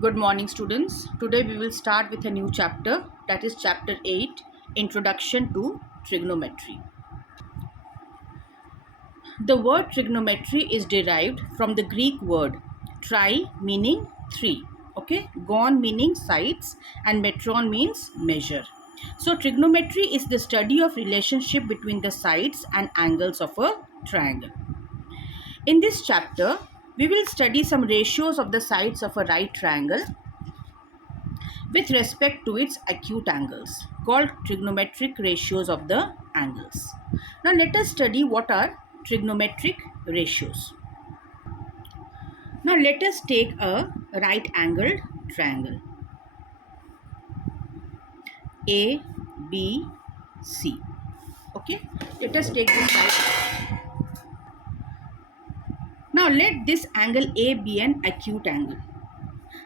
Good morning, students. Today we will start with a new chapter, that is chapter 8, Introduction to Trigonometry. The word trigonometry is derived from the Greek word tri, meaning three, okay, gon meaning sides, and metron means measure. So trigonometry is the study of relationship between the sides and angles of a triangle. In this chapter, we will study some ratios of the sides of a right triangle with respect to its acute angles, called trigonometric ratios of the angles. Now let us study what are trigonometric ratios. Now let us take a right angled triangle A, B, C. Okay, let us take this right. Now let this angle A be an acute angle.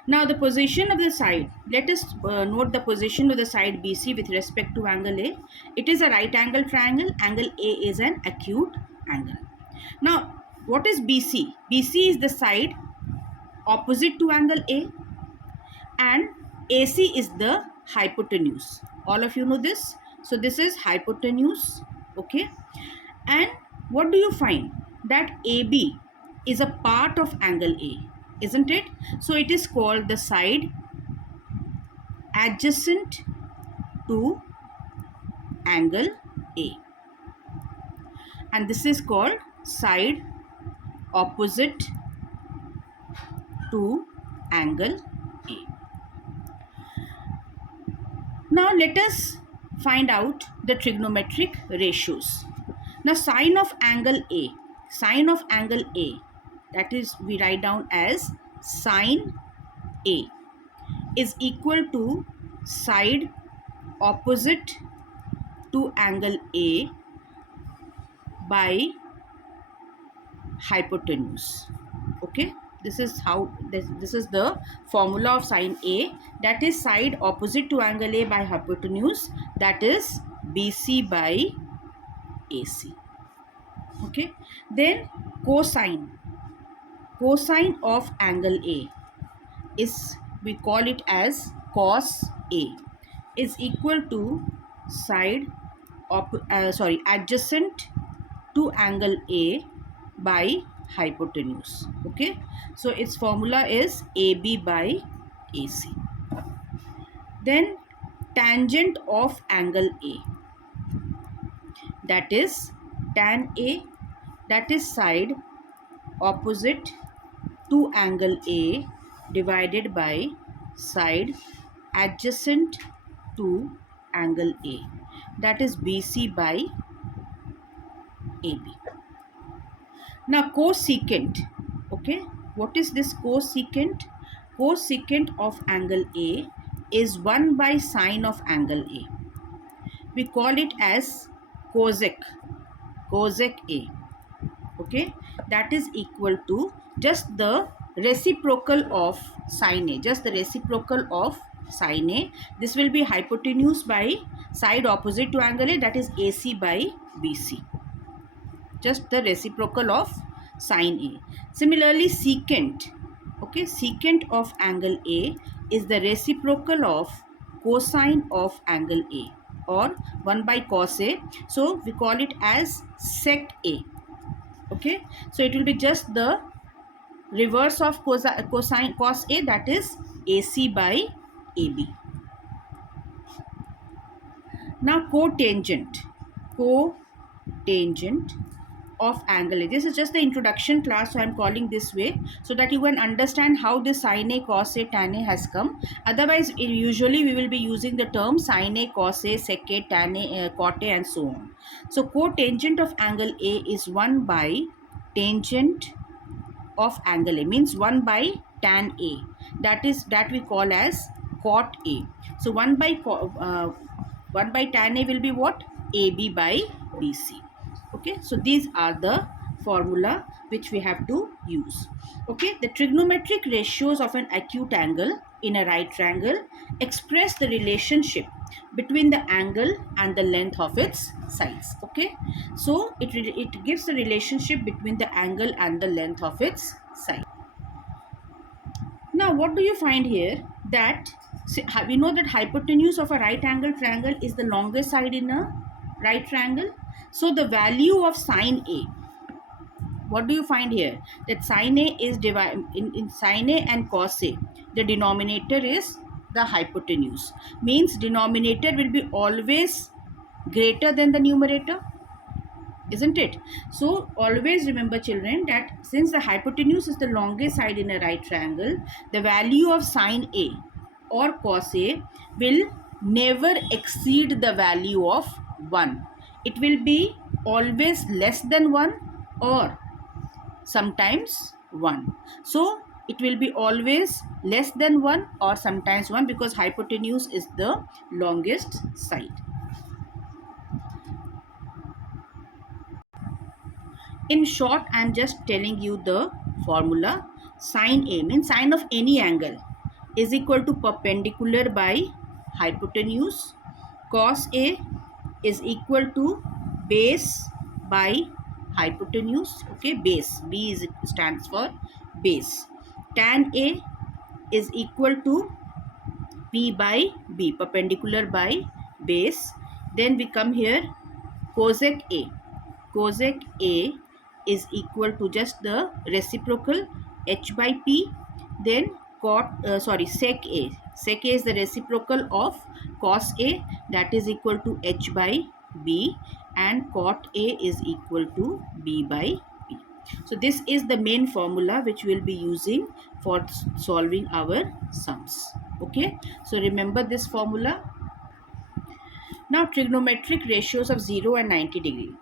Now the position of the side, let us note the position of the side BC with respect to angle A. It is a right angle triangle. Angle A is an acute angle. Now what is BC? BC is the side opposite to angle A, and AC is the hypotenuse. All of you know this. So this is hypotenuse. Okay. And what do you find? That AB is a part of angle A, isn't it? So it is called the side adjacent to angle A, and this is called side opposite to angle A. Now let us find out the trigonometric ratios. Now sine of angle A, that is we write down as sine A, is equal to side opposite to angle A by hypotenuse. Okay, this is how this is the formula of sine A, that is side opposite to angle A by hypotenuse, that is BC by AC. Okay, then cosine of angle A is, we call it as cos A, is equal to side adjacent to angle A by hypotenuse. Okay, so its formula is AB by AC. Then tangent of angle A, that is tan A, that is side opposite to angle A divided by side adjacent to angle A, that is BC by AB. Now cosecant, okay, what is this cosecant? Cosecant of angle A is 1 by sine of angle A. We call it as cosec A. Okay, that is equal to just the reciprocal of sine A, just the reciprocal of sine A. This will be hypotenuse by side opposite to angle A, that is AC by BC. Just the reciprocal of sine A. Similarly secant, okay, secant of angle A is the reciprocal of cosine of angle A, or 1 by cos A. So we call it as sec A. Okay, so it will be just the reverse of cos A, that is AC by AB. Now cotangent of angle A. This is just the introduction class, so I am calling this way so that you can understand how this sine A, cos A, tan A has come. Otherwise, usually we will be using the term sine A, cos A, sec A, tan A, cot A, and so on. So cotangent of angle A is 1 by tangent of angle A, means 1 by tan A, that we call as cot A. So 1 by tan A will be what? AB by BC. Okay, so these are the formula which we have to use. Okay, the trigonometric ratios of an acute angle in a right triangle express the relationship between the angle and the length of its sides. Okay, so it gives the relationship between the angle and the length of its side. Now what do you find here? That we know that hypotenuse of a right angle triangle is the longest side in a right triangle. So the value of sine A, what do you find here? That sine A is divided in sine A and cos A, the denominator is the hypotenuse. Means denominator will be always greater than the numerator, isn't it? So always remember, children, that since the hypotenuse is the longest side in a right triangle, the value of sine A or cos A will never exceed the value of 1. It will be always less than 1 or sometimes 1. So it will be always less than 1 or sometimes 1, because hypotenuse is the longest side. In short, I am just telling you the formula. Sine A means sine of any angle is equal to perpendicular by hypotenuse. Cos A is equal to base by hypotenuse. Okay, base. B is stands for base. Tan A is equal to P by B, perpendicular by base. Then we come here, cosec A. Cosec A is equal to just the reciprocal h by p. Then sec A. Sec A is the reciprocal of cos A, that is equal to h by b, and cot A is equal to b by p. So this is the main formula which we will be using for solving our sums. Okay, so remember this formula. Now trigonometric ratios of 0 and 90 degree.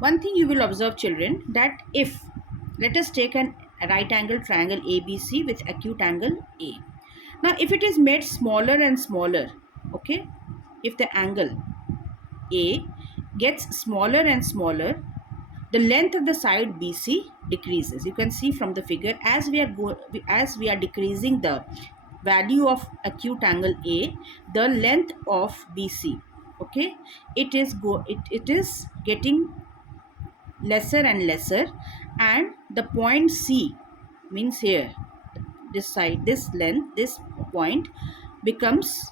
One thing you will observe, children, that if, let us take a right angle triangle ABC with acute angle A. Now if it is made smaller and smaller, okay, if the angle A gets smaller and smaller, the length of the side BC decreases. You can see from the figure, as we are decreasing the value of acute angle A, the length of BC, okay, it is getting lesser and lesser, and the point C, means here this side, this length, this point becomes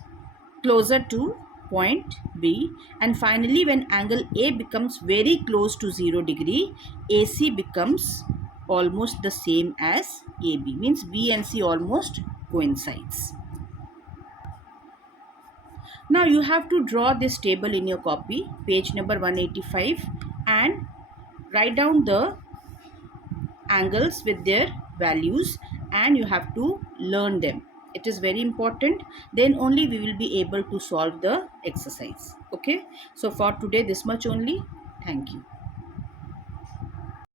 closer to point B, and finally when angle A becomes very close to 0 degree, AC becomes almost the same as AB, means B and C almost coincides. Now you have to draw this table in your copy, page number 185, and write down the angles with their values, and you have to learn them. It is very important. Then only we will be able to solve the exercise. Okay, so for today this much only. Thank you.